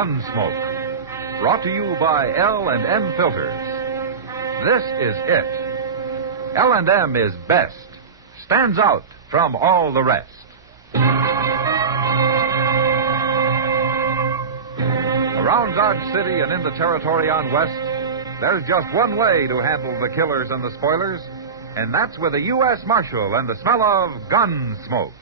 Gunsmoke. Brought to you by L&M Filters. This is it. L&M is best. Stands out from all the rest. Around Dodge City and in the territory on West, there's just one way to handle the killers and the spoilers, and that's with a U.S. Marshal and the smell of Gunsmoke.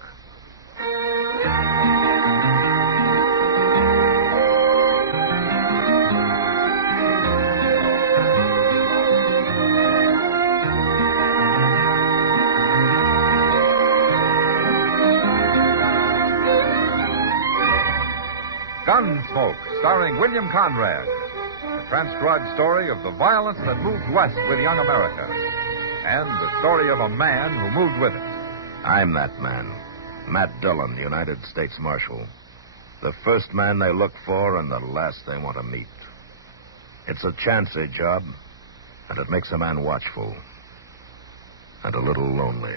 Gunsmoke, starring William Conrad. The transcribed story of the violence that moved west with young America. And the story of a man who moved with it. I'm that man. Matt Dillon, United States Marshal. The first man they look for and the last they want to meet. It's a chancy job, and it makes a man watchful. And a little lonely.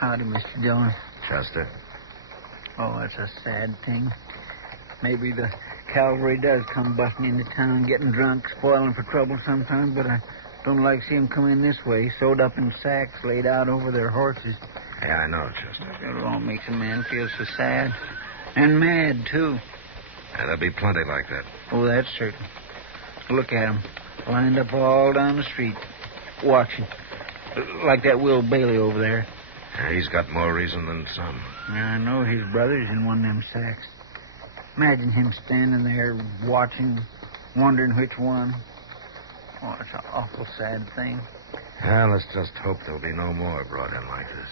Howdy, Mr. Dillon. Chester? Oh, that's a sad thing. Maybe the cavalry does come busting into town, getting drunk, spoiling for trouble sometimes, but I don't like to see them come in this way, sewed up in sacks, laid out over their horses. Yeah, I know, Chester. It all makes a man feel so sad. And mad, too. Yeah, there'll be plenty like that. Oh, that's certain. Look at them, lined up all down the street, watching. Like that Will Bailey over there. Yeah, he's got more reason than some. I know his brother's in one of them sacks. Imagine him standing there watching, wondering which one. Oh, it's an awful sad thing. Yeah, let's just hope there'll be no more brought in like this.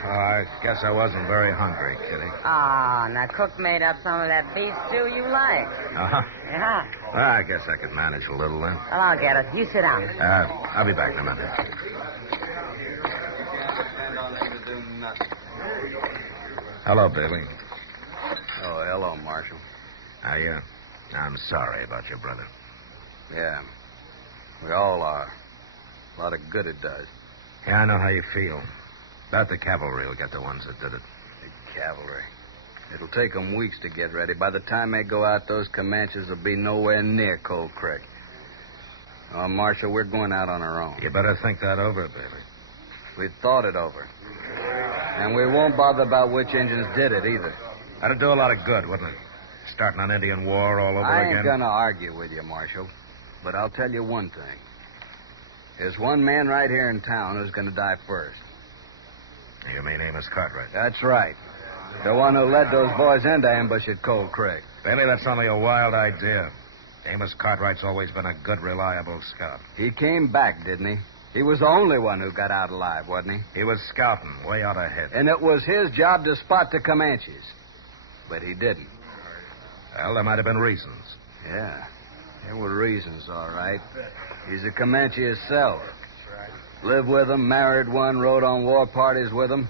I guess I wasn't very hungry, Kitty. Ah, now Cook made up some of that beef stew you like. Uh-huh. Yeah. Well, I guess I could manage a little then. Well, I'll get it. You sit down. I'll be back in a minute. Hello, Bailey. Oh, hello, Marshal. I'm sorry about your brother. Yeah. We all are. A lot of good it does. Yeah, I know how you feel. Bet the cavalry will get the ones that did it. The cavalry. It'll take them weeks to get ready. By the time they go out, those Comanches will be nowhere near Cold Creek. Oh, Marshal, we're going out on our own. You better think that over, Bailey. We've thought it over. And we won't bother about which Indians did it, either. That'd do a lot of good, wouldn't it? Starting an Indian war all over again. I ain't gonna argue with you, Marshal. But I'll tell you one thing. There's one man right here in town who's gonna die first. You mean Amos Cartwright? That's right. The one who led those boys into ambush at Cold Creek. Bailey, that's only a wild idea. Amos Cartwright's always been a good, reliable scout. He came back, didn't he? He was the only one who got out alive, wasn't he? He was scouting way out ahead. And it was his job to spot the Comanches. But he didn't. Well, there might have been reasons. Yeah, there were reasons, all right. He's a Comanche himself. Lived with them, married one, rode on war parties with them.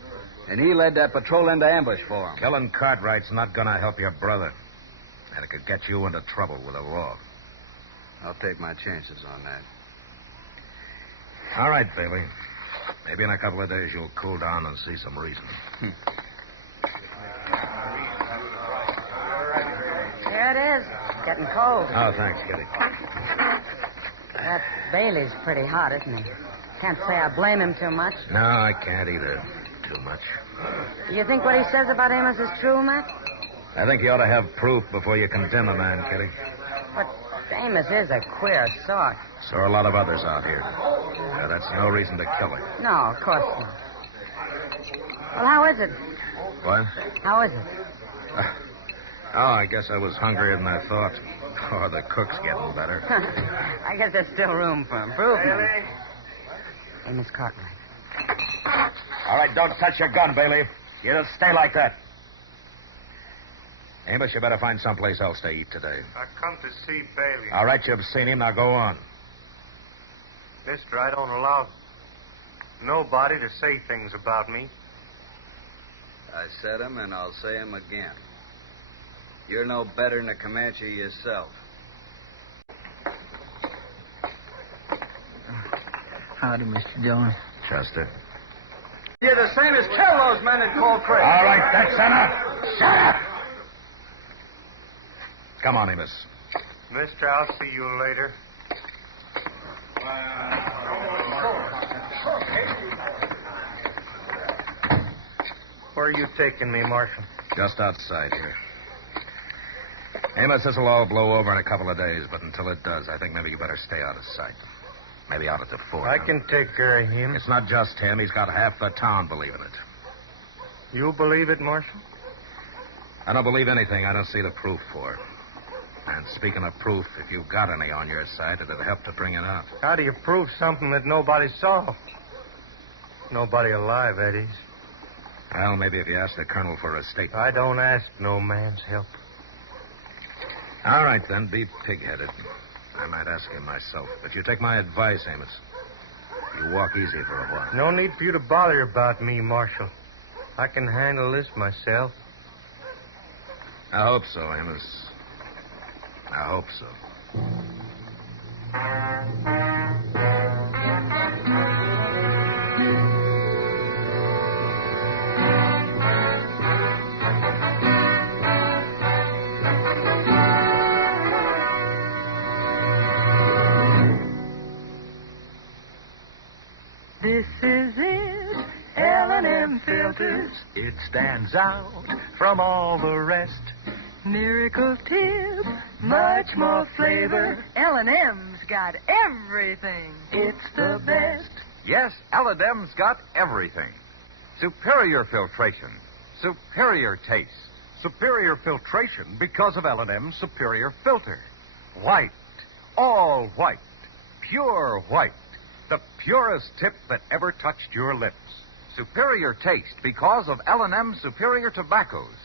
And he led that patrol into ambush for him. Killing Cartwright's not going to help your brother. And it could get you into trouble with the law. I'll take my chances on that. All right, Bailey. Maybe in a couple of days you'll cool down and see some reason. Here it is. Getting cold. Oh, thanks, Kitty. That Bailey's pretty hot, isn't he? Can't say I blame him too much. No, I can't either. Too much. You think what he says about Amos is true, Mac? I think you ought to have proof before you condemn a man, Kitty. But Amos is a queer sort. So are a lot of others out here. That's no reason to kill him. No, of course not. Well, how is it? What? How is it? I guess I was hungrier than I thought. Oh, the cook's getting better. I guess there's still room for improvement. Amos Cartwright. All right, don't touch your gun, Bailey. You just stay like that. Amos, you better find someplace else to eat today. I come to see Bailey. All right, you've seen him. Now go on. Mister, I don't allow nobody to say things about me. I said 'em, and I'll say 'em again. You're no better than a Comanche yourself. Howdy, Mr. Dillon. Chester. You're the same as kill those men at Cold Creek. All right, that's enough. Shut up. Come on, Amos. Mister, I'll see you later. Where are you taking me, Marshal? Just outside here. Amos, this'll all blow over in a couple of days, but until it does, I think maybe you better stay out of sight. Maybe out at the fort. I can take care of him. It's not just him. He's got half the town believing it. You believe it, Marshal? I don't believe anything I don't see the proof for. And speaking of proof, if you've got any on your side, it'd help to bring it out. How do you prove something that nobody saw? Nobody alive, that is. Well, maybe if you ask the colonel for a statement. I don't ask no man's help. All right, then, be pig-headed. I might ask him myself. But you take my advice, Amos. You walk easy for a while. No need for you to bother about me, Marshal. I can handle this myself. I hope so, Amos. I hope so. This is it, L&M Filters. It stands out from all the rest. Miracle tip, much more flavor. L&M's got everything. It's the best. Yes, L&M's got everything. Superior filtration, superior taste. Superior filtration because of L&M's superior filter. White, all white, pure white. The purest tip that ever touched your lips. Superior taste because of L&M superior tobaccos.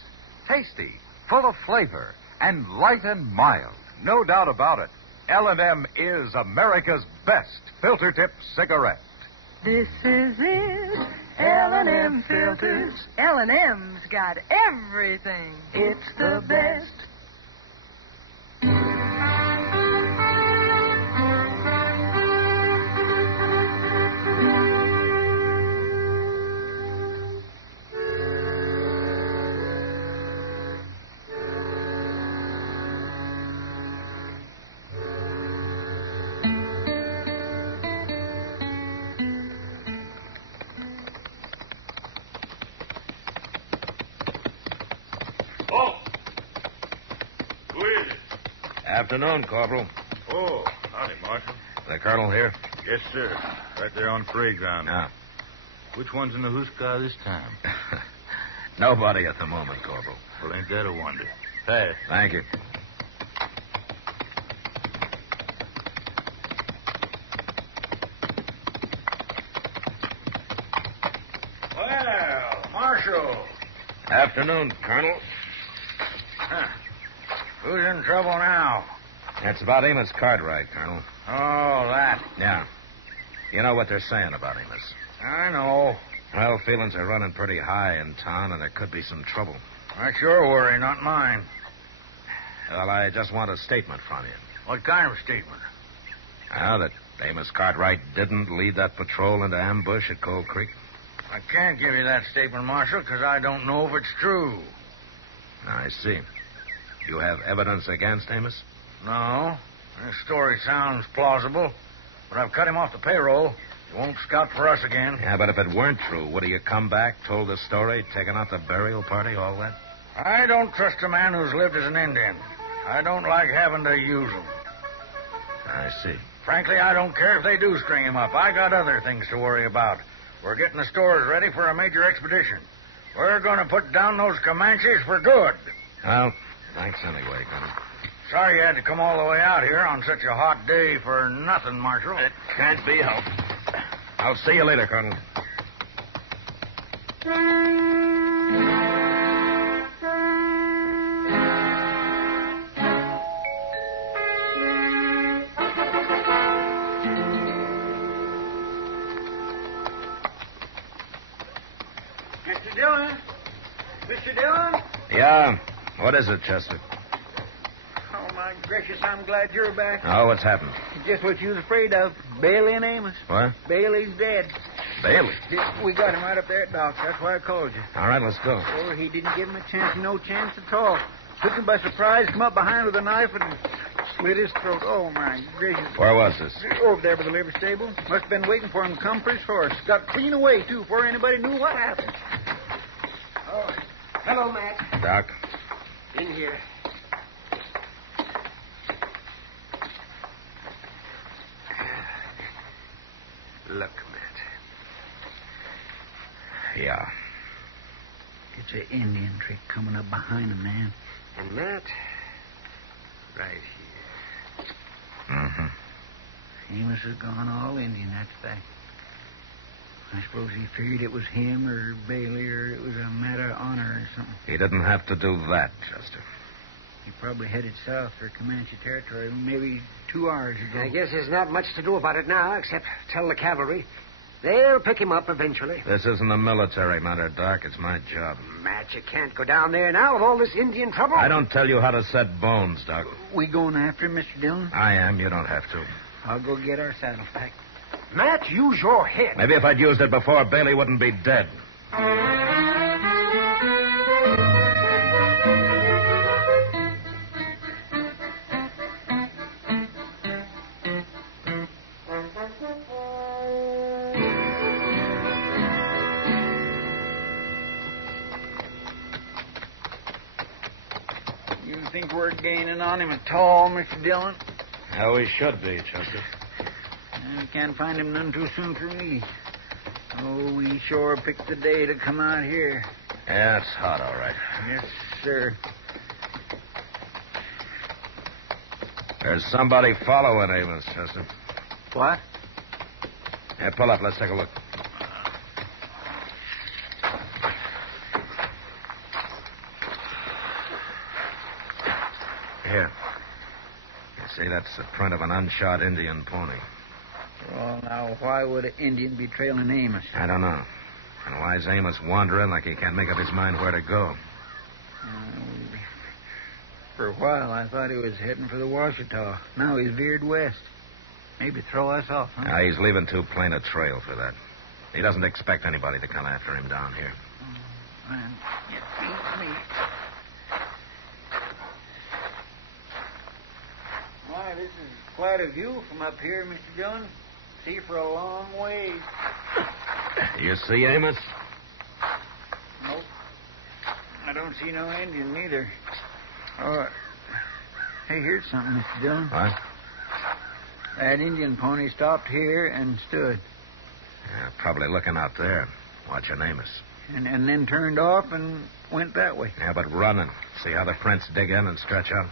Tasty, full of flavor, and light and mild. No doubt about it. L&M is America's best filter tip cigarette. This is it, L&M Filters. L&M's got everything. It's the best. Afternoon, Corporal. Oh, howdy, Marshal. The colonel here? Yes, sir. Right there on parade ground. Yeah. Which one's in the hooscar this time? Nobody at the moment, Corporal. Well, ain't that a wonder? Pass. Thank you. Well, Marshal. Afternoon, Colonel. Huh. Who's in trouble now? It's about Amos Cartwright, Colonel. Oh, that. Yeah. You know what they're saying about Amos. I know. Well, feelings are running pretty high in town, and there could be some trouble. That's your worry, not mine. Well, I just want a statement from you. What kind of statement? That Amos Cartwright didn't lead that patrol into ambush at Cold Creek. I can't give you that statement, Marshal, because I don't know if it's true. I see. You have evidence against Amos? No. This story sounds plausible, but I've cut him off the payroll. Won't scout for us again. Yeah, but if it weren't true, would you come back, told the story, taken out the burial party, all that? I don't trust a man who's lived as an Indian. I don't like having to use him. I see. Frankly, I don't care if they do string him up. I got other things to worry about. We're getting the stores ready for a major expedition. We're going to put down those Comanches for good. Well, thanks anyway, Gunner. Sorry you had to come all the way out here on such a hot day for nothing, Marshal. It can't be helped. I'll see you later, Colonel. Mr. Dillon? Mr. Dillon? Yeah? What is it, Chester? Oh, my gracious, I'm glad you're back. Oh, what's happened? It's just what you was afraid of. Bailey and Amos. What? Bailey's dead. Bailey? We got him right up there at Doc's. That's why I called you. All right, let's go. Oh, he didn't give him a chance, no chance at all. Took him by surprise, come up behind with a knife and slit his throat. Oh, my gracious. Where was this? Over there by the livery stable. Must have been waiting for him to come for his horse. Got clean away, too, before anybody knew what happened. Oh, hello, Matt. Doc. In here. Look, Matt. Yeah. It's an Indian trick coming up behind him, man. And Matt, right here. Mm-hmm. Amos has gone all Indian, that's fact. I suppose he figured it was him or Bailey or it was a matter of honor or something. He didn't have to do that, Chester. He probably headed south for Comanche territory maybe 2 hours ago. I guess there's not much to do about it now, except tell the cavalry. They'll pick him up eventually. This isn't a military matter, Doc. It's my job. Matt, you can't go down there now with all this Indian trouble. I don't tell you how to set bones, Doc. We going after him, Mr. Dillon? I am. You don't have to. I'll go get our saddle pack. Matt, use your head. Maybe if I'd used it before, Bailey wouldn't be dead. You think we're gaining on him at all, Mr. Dillon? Yeah, we should be, Chester. We can't find him none too soon for me. Oh, we sure picked the day to come out here. Yeah, it's hot, all right. Yes, sir. There's somebody following Amos, Chester. What? Yeah, pull up. Let's take a look. Here. You see, that's the print of an unshod Indian pony. Well, now, why would an Indian be trailing Amos? I don't know. And why is Amos wandering like he can't make up his mind where to go? For a while, I thought he was heading for the Washita. Now he's veered west. Maybe throw us off, huh? Now, he's leaving too plain a trail for that. He doesn't expect anybody to come after him down here. Man, it beats me. Why, this is quite a view from up here, Mr. Dillon. See for a long ways. You see Amos? Nope. I don't see no Indian neither. Oh, hey, here's something, Mr. Dillon. What? That Indian pony stopped here and stood. Yeah, probably looking out there, watching Amos. And then turned off and went that way. Yeah, but running. See how the prints dig in and stretch out?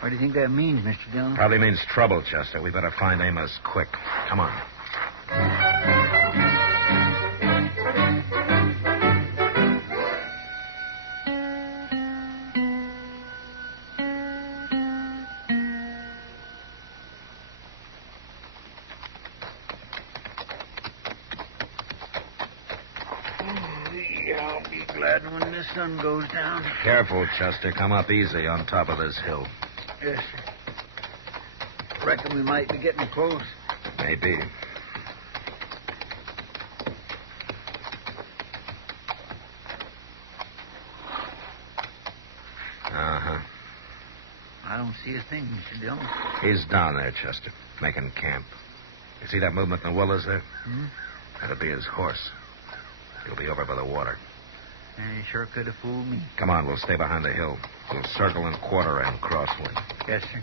What do you think that means, Mr. Dillon? Probably means trouble, Chester. We better find Amos quick. Come on. I'll be glad when the sun goes down. Careful, Chester. Come up easy on top of this hill. Yes, sir. Reckon we might be getting close. Maybe. Uh-huh. I don't see a thing, Mr. Dillon. He's down there, Chester, making camp. You see that movement in the willows there? Hmm? That'll be his horse. He'll be over by the water. He sure could have fooled me. Come on, we'll stay behind the hill. We'll circle and quarter and crossword. Yes, sir.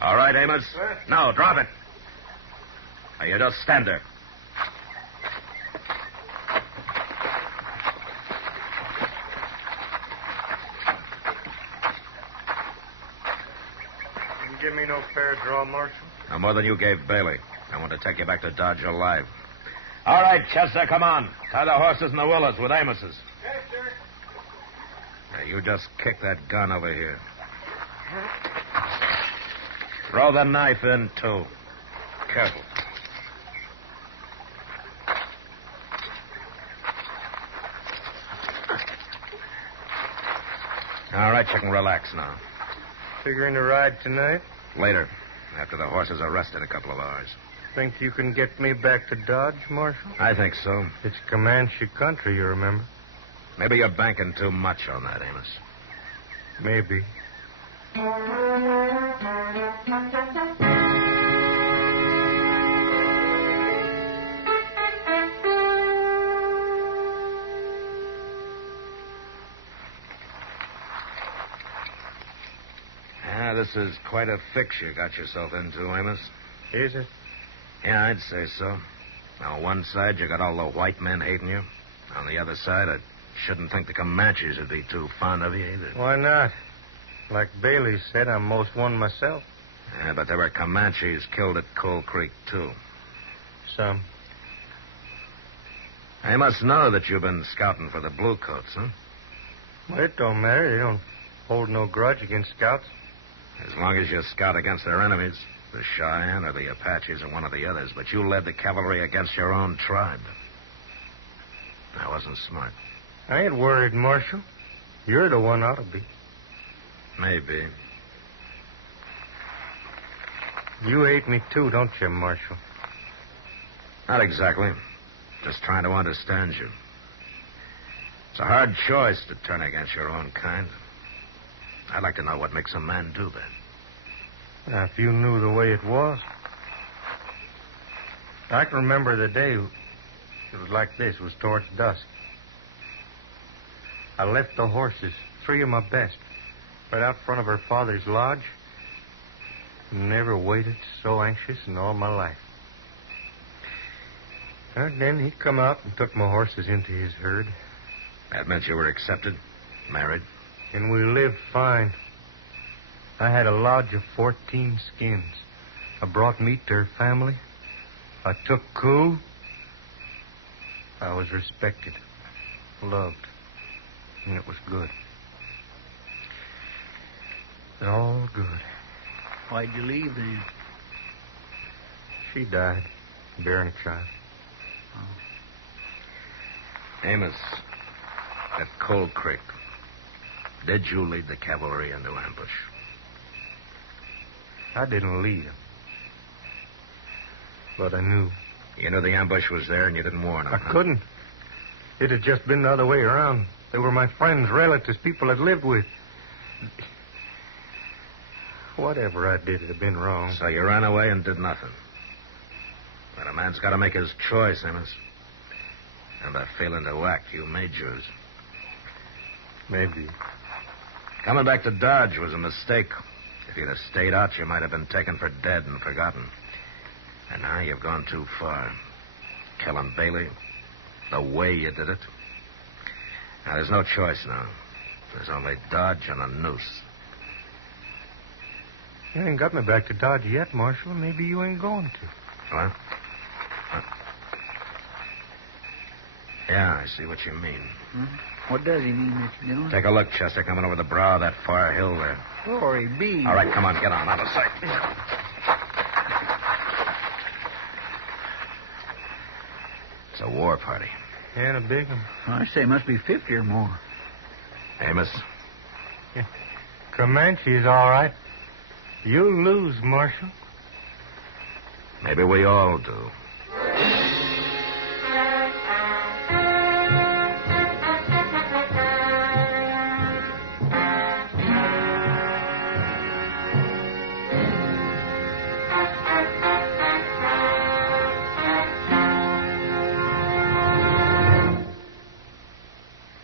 All right, Amos. No, drop it. Now, you just stand there. You give me no fair draw, Marshal. No more than you gave Bailey. I want to take you back to Dodge alive. All right, Chester, come on. Tie the horses in the willows with Amos's. Chester. Now, you just kick that gun over here. Throw the knife in, too. Careful. All right, you can relax now. Figuring to ride tonight? Later, after the horses are rested a couple of hours. Think you can get me back to Dodge, Marshal? I think so. It's Comanche country, you remember? Maybe you're banking too much on that, Amos. Maybe. This is quite a fix you got yourself into, Amos. Is it? Yeah, I'd say so. On one side, you got all the white men hating you. On the other side, I shouldn't think the Comanches would be too fond of you either. Why not? Like Bailey said, I'm most one myself. Yeah, but there were Comanches killed at Coal Creek, too. Some. I must know that you've been scouting for the Bluecoats, huh? Well, it don't matter. They don't hold no grudge against scouts. As long as you scout against their enemies, the Cheyenne or the Apaches or one of the others, but you led the cavalry against your own tribe. That wasn't smart. I ain't worried, Marshal. You're the one ought to be. Maybe. You hate me too, don't you, Marshal? Not exactly. Just trying to understand you. It's a hard choice to turn against your own kind. I'd like to know what makes a man do that. Now, if you knew the way it was. I can remember the day it was like this. It was towards dusk. I left the horses, 3 of my best, right out front of her father's lodge. Never waited so anxious in all my life. And then he come out and took my horses into his herd. That meant you were accepted, married. And we lived fine. I had a lodge of 14 skins. I brought meat to her family. I took coup. I was respected, loved, and it was good. All good. Why'd you leave then? She died, bearing a child. Amos, at Coal Creek, did you lead the cavalry into ambush? I didn't lead them. But I knew. You knew the ambush was there and you didn't warn them. I couldn't. It had just been the other way around. They were my friends, relatives, people I'd lived with. Whatever I did, it had been wrong. So you ran away and did nothing. But a man's got to make his choice, Amos. And by failing to act, you made yours. Maybe. Coming back to Dodge was a mistake. If you'd have stayed out, you might have been taken for dead and forgotten. And now you've gone too far. Killing Bailey, the way you did it. Now, there's no choice now. There's only Dodge and a noose. You ain't got me back to Dodge yet, Marshal. Maybe you ain't going to. What? Yeah, I see what you mean. What does he mean, Mr. Dillon? Take a look, Chester, coming over the brow of that far hill there. Glory be. All right, come on, get on, out of sight. It's a war party. And a big one. I say it must be 50 or more. Amos? Yeah. Comanche's all right. You'll lose, Marshal. Maybe we all do.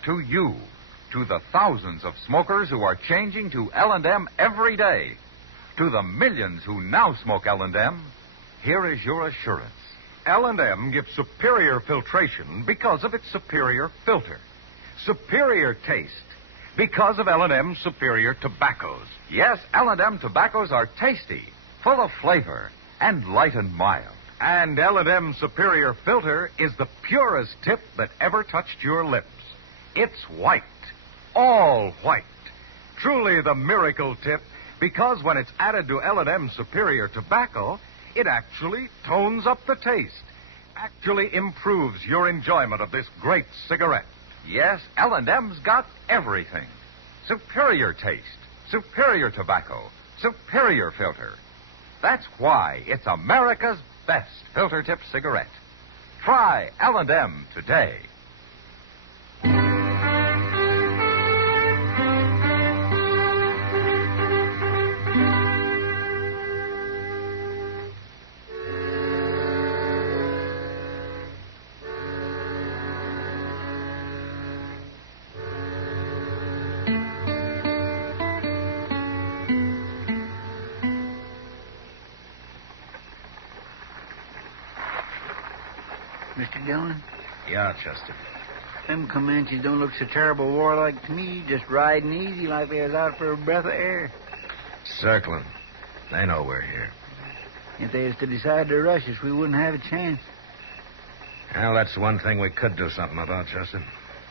To you, to the thousands of smokers who are changing to L&M every day, to the millions who now smoke L&M, here is your assurance. L&M gives superior filtration because of its superior filter. Superior taste because of L&M's superior tobaccos. Yes, L&M tobaccos are tasty, full of flavor, and light and mild. And L&M's superior filter is the purest tip that ever touched your lips. It's white, all white. Truly the miracle tip, because when it's added to L&M's superior tobacco, it actually tones up the taste, actually improves your enjoyment of this great cigarette. Yes, L&M's got everything. Superior taste, superior tobacco, superior filter. That's why it's America's best filter tip cigarette. Try L&M today. Mr. Dillon, Yeah, Chester. them Comanches don't look so terrible warlike to me, just riding easy like they was out for a breath of air. Circling. They know we're here. If they was to decide to rush us, we wouldn't have a chance. Well, that's one thing we could do something about, Chester.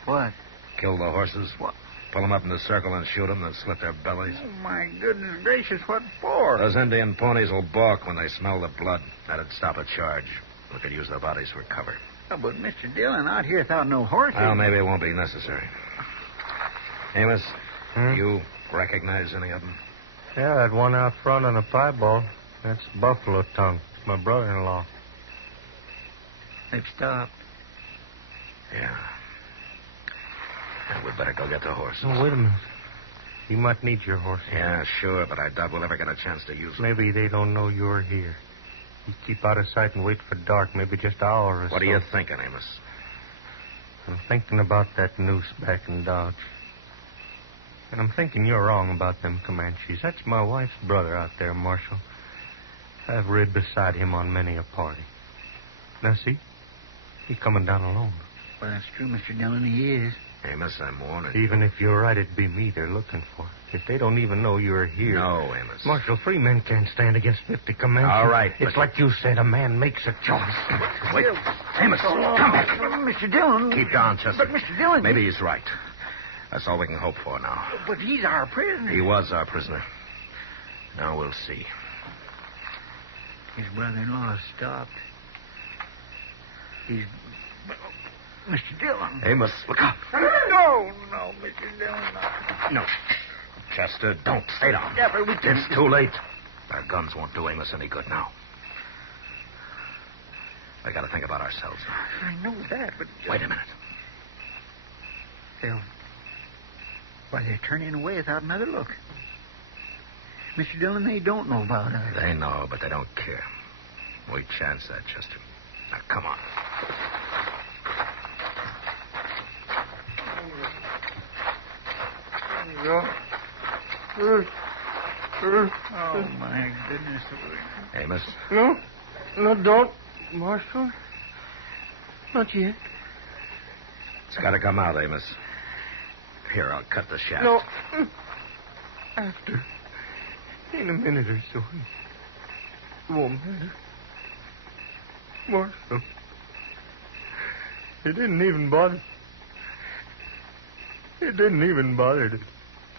What? Kill the horses. What? Pull them up in the circle and shoot them, then slit their bellies. Oh, my goodness gracious, what for? Those Indian ponies will balk when they smell the blood. That'd stop a charge. We could use their bodies for cover. Oh, but Mr. Dillon, out here without no horses. Well, maybe it won't be necessary. Amos, you recognize any of them? Yeah, that one out front on a piebald. That's Buffalo Tongue. My brother-in-law. They've stopped. Yeah. We'd better go get the horses. Oh, wait a minute. You might need your horse. Yeah, sure, but I doubt we'll ever get a chance to use them. Maybe they don't know you're here. You keep out of sight and wait for dark, maybe just an hour or so. What are you thinking, Amos? I'm thinking about that noose back in Dodge. And I'm thinking you're wrong about them Comanches. That's my wife's brother out there, Marshal. I've rid beside him on many a party. Now, see? He's coming down alone. Well, that's true, Mr. Dillon, he is. Amos, I'm warning. Even if you're right, it'd be me they're looking for. If they don't even know you're here. No, Amos. Marshal, 3 men can't stand against 50 Comanches. All right, It's like you said, a man makes a choice. Wait. Amos, come back. Mr. Dillon. Keep down, Chester. But, Mr. Dillon. Maybe he's right. That's all we can hope for now. But he's our prisoner. He was our prisoner. Now we'll see. His brother-in-law has stopped. He's... Mr. Dillon. Amos, look out. No, Mr. Dillon. No. Chester, don't. Stay down. Yeah, but we can... It's too late. Our guns won't do Amos any good now. We got to think about ourselves. I know that, but... Wait a minute. They're turning away without another look. Mr. Dillon, they don't know about us. They know, but they don't care. We chance that, Chester. Now, come on. Oh, my goodness. Amos? No, don't, Marshal. Not yet. It's got to come out, Amos. Here, I'll cut the shaft. No. After. In a minute or so. It won't matter. Marshal. It didn't even bother. It didn't even bother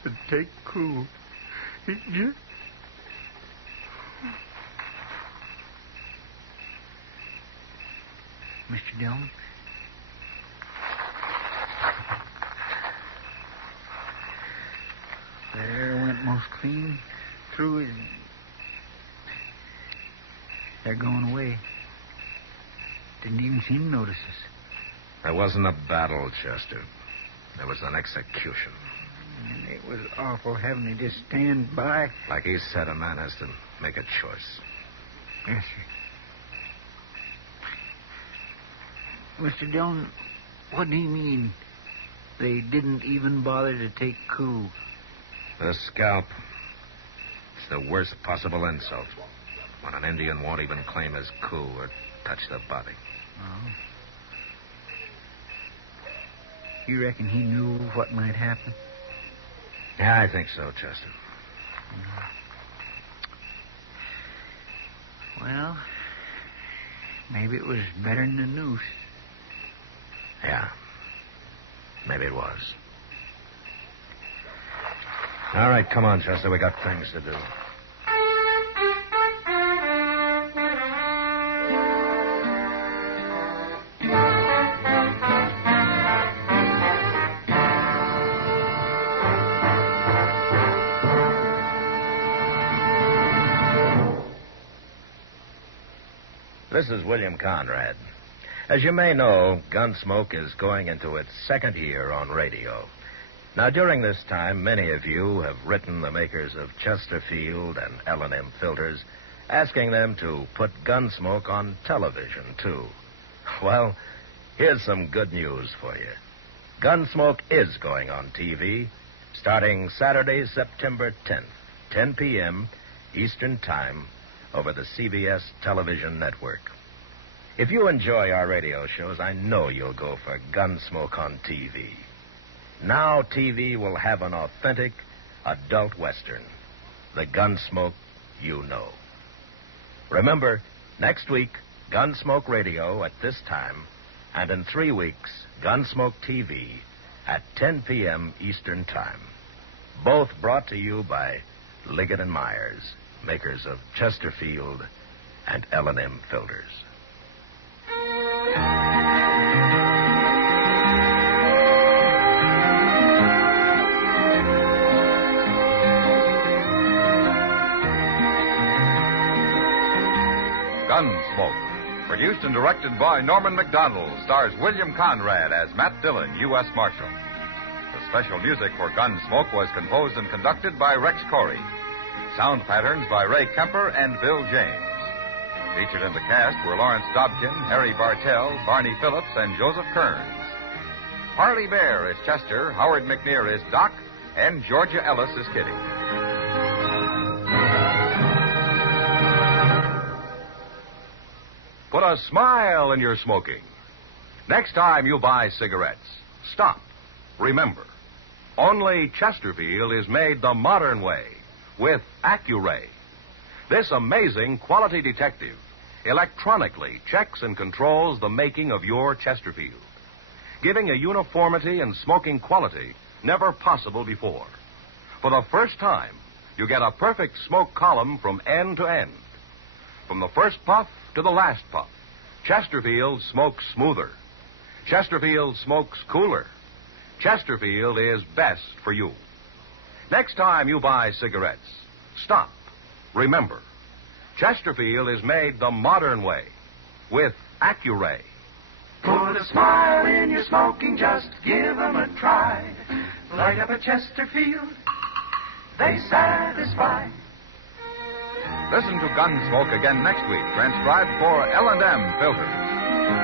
to take cool. He just... Mr. Dillon? There went most clean through his they're going away. Didn't even seem to notice us. There wasn't a battle, Chester. There was an execution. And it was awful having to just stand by. Like he said, a man has to make a choice. Yes, sir. Mr. Dillon, what do you mean they didn't even bother to take coup? The scalp. It's the worst possible insult. When an Indian won't even claim his coup or touch the body. Oh. You reckon he knew what might happen? Yeah, I think so, Chester. Well, maybe it was better than the noose. Yeah. Maybe it was. All right, come on, Chester. We got things to do. This is William Conrad. As you may know, Gunsmoke is going into its second year on radio. Now, during this time, many of you have written the makers of Chesterfield and L&M filters, asking them to put Gunsmoke on television, too. Well, here's some good news for you. Gunsmoke is going on TV, starting Saturday, September 10th, 10 p.m. Eastern Time, over the CBS television network. If you enjoy our radio shows, I know you'll go for Gunsmoke on TV. Now TV will have an authentic adult Western, the Gunsmoke you know. Remember, next week, Gunsmoke Radio at this time, and in 3 weeks, Gunsmoke TV at 10 p.m. Eastern Time. Both brought to you by Liggett & Myers, makers of Chesterfield and L&M filters. Gunsmoke, produced and directed by Norman MacDonnell, stars William Conrad as Matt Dillon, U.S. Marshal. The special music for Gunsmoke was composed and conducted by Rex Corey. Sound patterns by Ray Kemper and Bill James. Featured in the cast were Lawrence Dobkin, Harry Bartell, Barney Phillips, and Joseph Kearns. Parley Baer is Chester, Howard McNear is Doc, and Georgia Ellis is Kitty. Put a smile in your smoking. Next time you buy cigarettes, stop. Remember, only Chesterfield is made the modern way, with Accuray. This amazing quality detective electronically checks and controls the making of your Chesterfield, giving a uniformity and smoking quality never possible before. For the first time, you get a perfect smoke column from end to end. From the first puff to the last puff, Chesterfield smokes smoother. Chesterfield smokes cooler. Chesterfield is best for you. Next time you buy cigarettes, stop. Remember, Chesterfield is made the modern way, with Accuray. Put a smile in your smoking, just give them a try. Light up a Chesterfield, they satisfy. Listen to Gunsmoke again next week, transcribed for L&M filters.